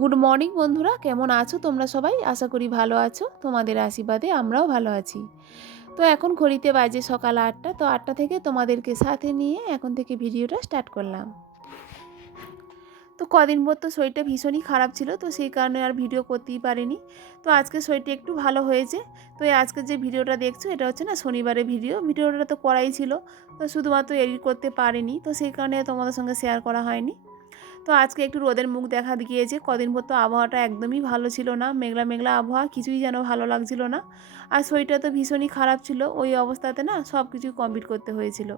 Good morning বন্ধুরা, কেমন আছো তোমরা সবাই? আশা করি ভালো আছো। তোমাদের আশীর্বাদে আমরাও ভালো আছি। তো এখন ঘড়িতে বাজে সকাল 8টা। তো 8টা থেকে তোমাদেরকে সাথে নিয়ে এখন থেকে ভিডিওটা স্টার্ট করলাম। তো কদিন পর তো শরীরটা ভীষণই খারাপ ছিল, তো সেই কারণে আর ভিডিও করতেই পারিনি। তো আজকে শরীরটা একটু ভালো হয়েছে। তো এই আজকে যে ভিডিওটা দেখছো এটা হচ্ছে না শনিবারের ভিডিওটা তো করাই ছিল, তো শুধুমাত্র এডিট করতে পারিনি, তো সেই কারণে তোমাদের সঙ্গে শেয়ার করা হয়নি। তো আজকে একটু রোদের মুখ দেখা গিয়েছে। কদিন পর তো আবহাওয়াটা একদমই ভালো ছিল না, মেঘলা মেঘলা আবহাওয়া, কিছুই যেন ভালো লাগছিল না। আর শরীরটা তো ভীষণই খারাপ ছিল, ওই অবস্থাতে না সব কিছু কমপ্লিট করতে হয়েছিল।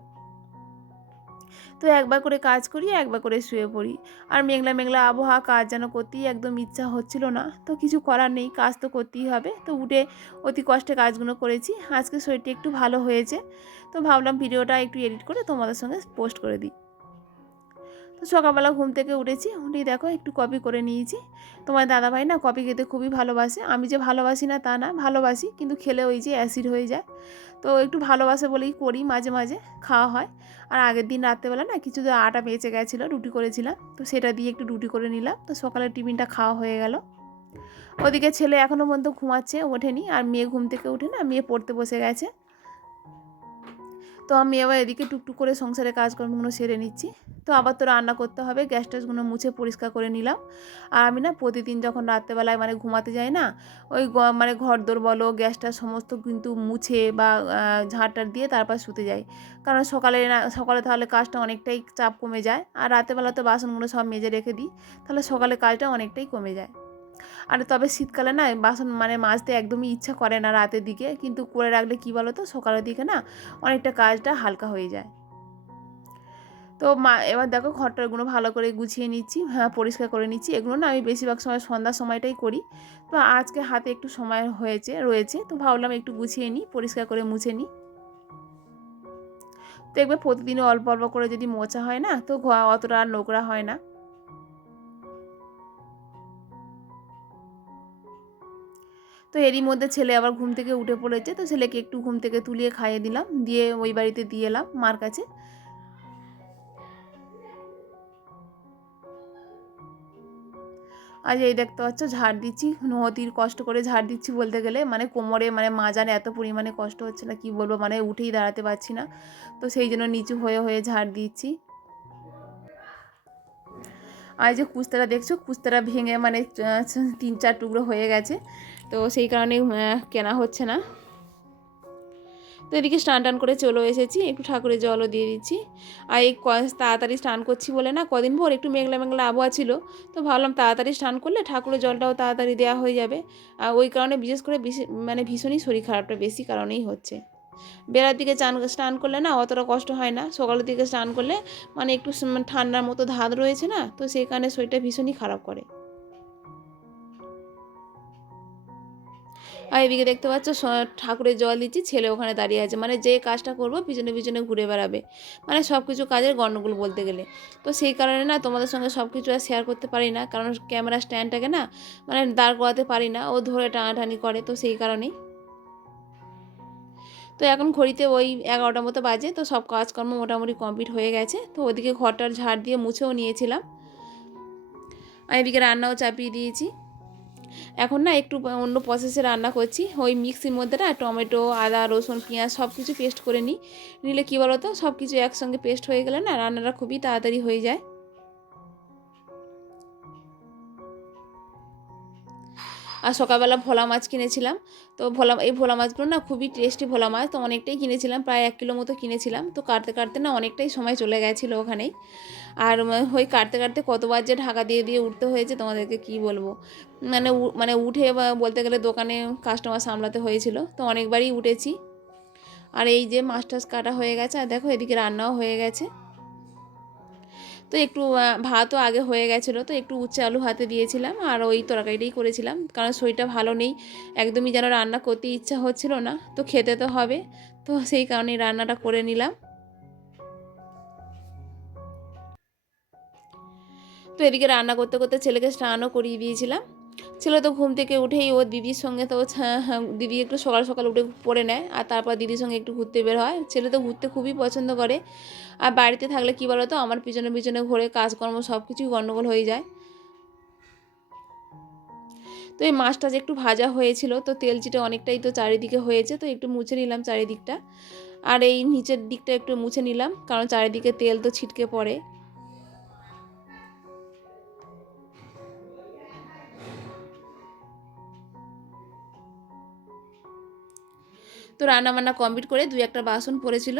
তো একবার করে কাজ করি, একবার করে শুয়ে পড়ি। আর মেঘলা মেঘলা আবহাওয়া, কাজ যেন করতেই একদম ইচ্ছা হচ্ছিল না। তো কিছু করার নেই, কাজ তো করতেই হবে। তো উঠে অতি কষ্টে কাজগুলো করেছি। আজকে শরীরটা একটু ভালো হয়েছে, তো ভাবলাম ভিডিওটা একটু এডিট করে তোমাদের সঙ্গে পোস্ট করে দিই। তো সকালবেলা ঘুম থেকে উঠেছি, উঠেই দেখো একটু কফি করে নিয়েছি। তোমার দাদাভাই না কফি খেতে খুবই ভালোবাসে। আমি যে ভালোবাসি না তা না, ভালোবাসি, কিন্তু খেলে ওই যে অ্যাসিড হয়ে যায়। তো একটু ভালোবাসে বলেই করি, মাঝে মাঝে খাওয়া হয়। আর আগের দিন রাত্রেবেলা না কিছু আটা বেঁচে গেছিলো, রুটি করেছিলাম, তো সেটা দিয়ে একটু রুটি করে নিলাম। তো সকালের টিফিনটা খাওয়া হয়ে গেল। ওদিকে ছেলে এখনও পর্যন্ত ঘুমাচ্ছে, ওঠেনি। আর মেয়ে ঘুম থেকে উঠে না, মেয়ে পড়তে বসে গেছে। তো আমি আবার এদিকে টুকটুক করে সংসারের কাজকর্মগুলো সেরে নিচ্ছি। তো আবার তো রান্না করতে হবে, গ্যাস ট্যাসগুলো মুছে পরিষ্কার করে নিলাম। আর আমি না প্রতিদিন যখন রাত্রেবেলায় ঘুমাতে যাই না, ওই ঘরদোর বলো, গ্যাসটা সমস্ত কিন্তু মুছে বা ঝাঁটটার দিয়ে তারপর শুতে যাই। কারণ সকালে তাহলে কাজটা অনেকটাই চাপ কমে যায়। আর রাতেরবেলা তো বাসনগুলো সব মেজে রেখে দিই, তাহলে সকালে কাজটা অনেকটাই কমে যায়। আর তবে শীতকালে না বাসন মাজতে একদমই ইচ্ছা করে না রাতের দিকে, কিন্তু করে রাখলে কী বলো তো, সকালের দিকে না অনেকটা কাজটা হালকা হয়ে যায়। তো এবার দেখো ঘরটারগুলো ভালো করে গুছিয়ে নিচ্ছি, হ্যাঁ পরিষ্কার করে নিচ্ছি। এগুলো না আমি বেশিরভাগ সময় সন্ধ্যার সময়টাই করি। তো আজকে হাতে একটু সময় রয়েছে, তো ভাবলাম একটু গুছিয়ে নিই, পরিষ্কার করে মুছে নিই। তো একবার প্রতিদিনও অল্প অল্প করে যদি মোছা হয় না, তো অতটা আর নোংরা হয় না। তো এরই মধ্যে ছেলে আবার ঘুম থেকে উঠে পড়েছে, তো ছেলেকে একটু ঘুম থেকে তুলিয়ে খাইয়ে দিলাম, দিয়ে ওই বাড়িতে দিয়ে এলাম মার কাছে। আজ এই দেখতে পাচ্ছ ঝাড় দিচ্ছি, অতির কষ্ট করে ঝাড় দিচ্ছি বলতে গেলে, কোমরে মাজানে এত পরিমাণে কষ্ট হচ্ছে না, কি বলবো, উঠেই দাঁড়াতে পারছি না। তো সেই জন্য নিচু হয়ে হয়ে ঝাড় দিচ্ছি। আর এই যে কুস্তাটা দেখছো, কুস্তাটা ভেঙে 3-4 টুকরো হয়ে গেছে, তো সেই কারণে কেনা হচ্ছে না। তো এদিকে স্নান টান করে চলে এসেছি, একটু ঠাকুরের জলও দিয়ে দিচ্ছি। আর এই তাড়াতাড়ি স্নান করছি বলে না, কদিন পর একটু মেঘলা মেঘলা আবহাওয়া ছিল, তো ভাবলাম তাড়াতাড়ি স্নান করলে ঠাকুরের জলটাও তাড়াতাড়ি দেওয়া হয়ে যাবে। আর ওই কারণে বিশেষ করে ভীষণই শরীর খারাপটা বেশি কারণেই হচ্ছে। বেলার দিকে স্নান করলে না অতটা কষ্ট হয় না, সকালের দিকে স্নান করলে একটু ঠান্ডার মতো ধাত রয়েছে না, তো সেই কারণে শরীরটা ভীষণই খারাপ করে। আর এদিকে দেখতে পাচ্ছ ঠাকুরের জল দিচ্ছি, ছেলে ওখানে দাঁড়িয়ে আছে, যে কাজটা করবো পিছনে পিছনে ঘুরে বেড়াবে, সব কিছু কাজের গণ্ডগোল বলতে গেলে। তো সেই কারণে না তোমাদের সঙ্গে সব কিছু আর শেয়ার করতে পারি না, কারণ ক্যামেরা স্ট্যান্ডটাকে না দাঁড় করাতে পারি না, ও ধরে টানাটানি করে, তো সেই কারণেই। তো এখন ঘড়িতে ওই 11টার মতো বাজে, তো সব কাজকর্ম মোটামুটি কমপ্লিট হয়ে গেছে। তো ওদিকে ঘরটার ঝাড় দিয়ে মুছেও নিয়েছিলাম, আর এদিকে রান্নাও চাপিয়ে দিয়েছি। এখন না একটু অন্য প্রসেসে রান্না করছি, ওই মিক্সির মধ্যে না টমেটো, আদা, রসুন, পেঁয়াজ সব কিছু পেস্ট করে নিলে কী বলো তো, সব কিছু একসঙ্গে পেস্ট হয়ে গেলে না রান্নাটা খুবই তাড়াতাড়ি হয়ে যায়। আর সকালবেলা ভোলা মাছ কিনেছিলাম, তো এই ভোলা মাছগুলো না খুবই টেস্টি ভোলা মাছ, তো অনেকটাই কিনেছিলাম, প্রায় 1 কিলো মতো কিনেছিলাম। তো কাটতে কাটতে না অনেকটাই সময় চলে গেছিলো ওখানেই। আর ওই কাটতে কাটতে কতবার যে ঢাকা দিয়ে দিয়ে উঠতে হয়েছে তোমাদেরকে কি বলবো, উঠে বলতে গেলে দোকানে কাস্টমার সামলাতে হয়েছিল, তো অনেকবারই উঠেছি। আর এই যে মাছ টাছ কাটা হয়ে গেছে, আর দেখো এদিকে রান্নাও হয়ে গেছে। তো একটু ভাতও আগে হয়ে গেছিলো, তো একটু উচ্ছে আলু হাতে দিয়েছিলাম, আর ওই তরকারিটাই করেছিলাম, কারণ শরীরটা ভালো নেই, একদমই যেন রান্না করতে ইচ্ছা হচ্ছিল না, তো খেতে তো হবে, তো সেই কারণেই রান্নাটা করে নিলাম। তো এদিকে রান্না করতে করতে ছেলেকে স্নানও করিয়ে দিয়েছিলাম। ছেলে তো ঘুম থেকে উঠেই ওর দিদির সঙ্গে, তো দিদি একটু সকাল সকাল উঠে পড়ে নেয়, আর তারপর দিদির সঙ্গে একটু ঘুরতে বের হয়। ছেলে তো ঘুরতে খুবই পছন্দ করে। আর বাড়িতে থাকলে কি বলো তো, আমার পিছনে পিছনে ঘোরে, কাজকর্ম সব কিছুই গণ্ডগোল হয়ে যায়। এই মাছটা যে একটু ভাজা হয়েছিল, তো তেল চিটে অনেকটাই তো চারিদিকে হয়েছে, তো একটু মুছে নিলাম চারিদিকটা। আর এই নিচের দিকটা একটু মুছে নিলাম, কারণ চারিদিকে তেল তো ছিটকে পড়ে। তো রান্নাবান্না কমপ্লিট করে দু একটা বাসন পড়েছিল,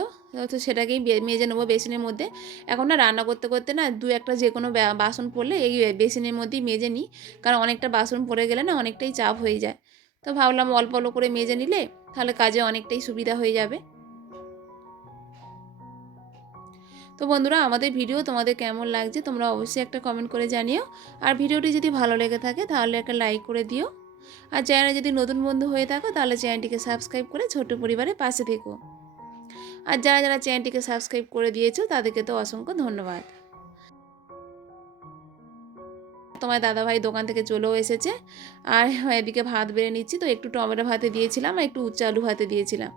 তো সেটাকেই মেজে নেবো বেসিনের মধ্যে। এখন না রান্না করতে করতে না দু একটা যে কোনো বাসন পড়লে এই বেসিনের মধ্যেই মেজে নিই, কারণ অনেকটা বাসন পড়ে গেলে না অনেকটাই চাপ হয়ে যায়। তো ভাবলাম অল্প অল্প করে মেজে নিলে তাহলে কাজে অনেকটাই সুবিধা হয়ে যাবে। তো বন্ধুরা, আমাদের ভিডিও তোমাদের কেমন লাগছে তোমরা অবশ্যই একটা কমেন্ট করে জানিও। আর ভিডিওটি যদি ভালো লেগে থাকে তাহলে একটা লাইক করে দিও। আর চ্যানেলে যদি নতুন বন্ধু হয়ে থাকো তাহলে চ্যানেলটিকে সাবস্ক্রাইব করে ছোট্ট পরিবারের পাশে থেকো। আর যারা যারা চ্যানেলটিকে সাবস্ক্রাইব করে দিয়েছো তাদেরকে তো অসংখ্য ধন্যবাদ। তোমার দাদাভাই দোকান থেকে চলেও এসেছে, আর এদিকে ভাত বেড়ে নিচ্ছি। তো একটু টমেটো ভাতে দিয়েছিলাম আর একটু উচ্চ আলু ভাতে দিয়েছিলাম।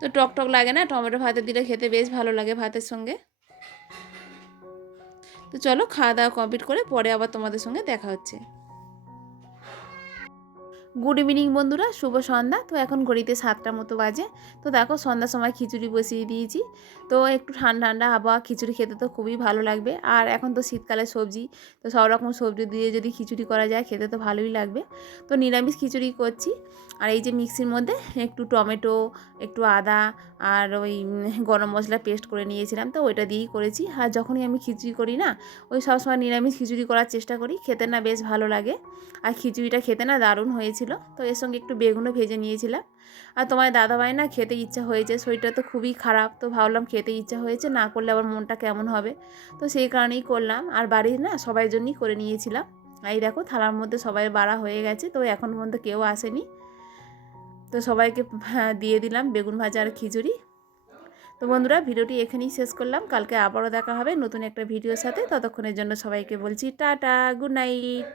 তো টক টক লাগে না, টমেটো ভাতে দিলে খেতে বেশ ভালো লাগে ভাতের সঙ্গে। তো চলো খাওয়া দাওয়া কমপ্লিট করে পরে আবার তোমাদের সঙ্গে দেখা হচ্ছে। গুড ইভিনিং বন্ধুরা, শুভ সন্ধ্যা। তো এখন ঘড়িতে 7টার মতো বাজে। তো দেখো সন্ধ্যার সময় খিচুড়ি বসিয়ে দিয়েছি। তো একটু ঠান্ডা ঠান্ডা আবহাওয়া, খিচুড়ি খেতে তো খুবই ভালো লাগবে। আর এখন তো শীতকালের সবজি, তো সব রকম সবজি দিয়ে যদি খিচুড়ি করা যায় খেতে তো ভালোই লাগবে। তো নিরামিষ খিচুড়ি করছি। আর এই যে মিক্সির মধ্যে একটু টমেটো, একটু আদা আর ওই গরম মশলা পেস্ট করে নিয়েছিলাম, তো ওইটা দিয়েই করেছি। আর যখনই আমি খিচুড়ি করি না, ওই সবসময় নিরামিষ খিচুড়ি করার চেষ্টা করি, খেতে না বেশ ভালো লাগে। আর খিচুড়িটা খেতে না দারুণ হয়েছিল। তো এর সঙ্গে একটু বেগুনও ভেজে নিয়েছিলাম। আর তোমার দাদাভাই না খেতে ইচ্ছা হয়েছে, শরীরটা তো খুবই খারাপ, তো ভাবলাম খেতে ইচ্ছা হয়েছে, না করলে আবার মনটা কেমন হবে। তো সেই কারণেই করলাম। আর বাড়ির না সবাই জন্যই করে নিয়েছিলাম। এই দেখো থালার মধ্যে সবাই বাড়া হয়ে গেছে, তো এখন পর্যন্ত কেউ আসেনি। তো সবাইকে দিয়ে দিলাম বেগুন ভাজা আর খিচুড়ি। তো বন্ধুরা, ভিডিওটি এখানেই শেষ করলাম। কালকে আবারও দেখা হবে নতুন একটা ভিডিওর সাথে। ততক্ষণের জন্য সবাইকে বলছি টাটা, গুড নাইট।